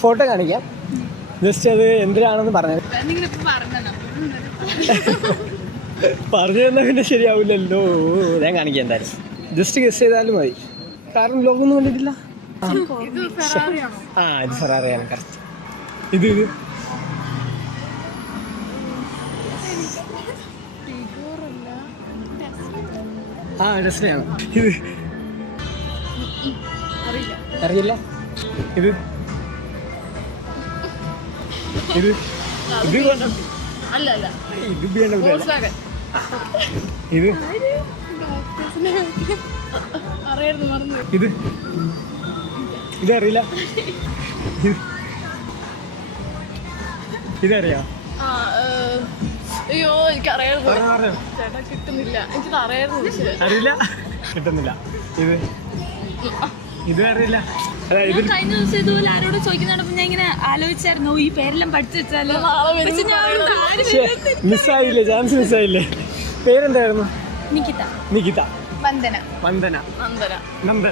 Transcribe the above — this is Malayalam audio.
ഫോട്ടോ കാണിക്കാം, ജസ്റ്റ് അത് എന്തിനാണെന്ന് പറഞ്ഞത്. പറഞ്ഞു തന്നാൽ പിന്നെ ശരിയാവില്ലല്ലോ. ഞാൻ കാണിക്കാം എന്തായാലും, ജസ്റ്റ് ഗസ് ചെയ്താലും മതി. കാരണം ലോകമൊന്നും കണ്ടിട്ടില്ല. ആ ഇത് ഫെറാറിയാണ് കറക്റ്റ്. ഇത് ആ ടെസ്ലയാണ്. ഇത് അറിയില്ല. ഇത് ഇത് ഇത് ഇത് ഇത് ഇത് ഇതറിയില്ല. ഇതറിയാം. അയ്യോ എനിക്കറിയായിരുന്നു ചേട്ടാ, കിട്ടുന്നില്ല. അറിയില്ല, കിട്ടുന്നില്ല. ഇത് ഇത് അറിയില്ല. കഴിഞ്ഞ ദിവസം ഇതുപോലെ ആരോട് ചോദിക്കുന്നുണ്ടപ്പോ ഞാൻ ഇങ്ങനെ ആലോചിച്ചായിരുന്നു, ഈ പേരെല്ലാം പഠിച്ചു വെച്ചാലോ. മിസ്സായില്ലേ, ചാൻസ് മിസ്സായില്ലേ. പേരെന്തായിരുന്നു? നികിത. നികിത. വന്ദന. വന്ദന. നന്ദന. നന്ദന.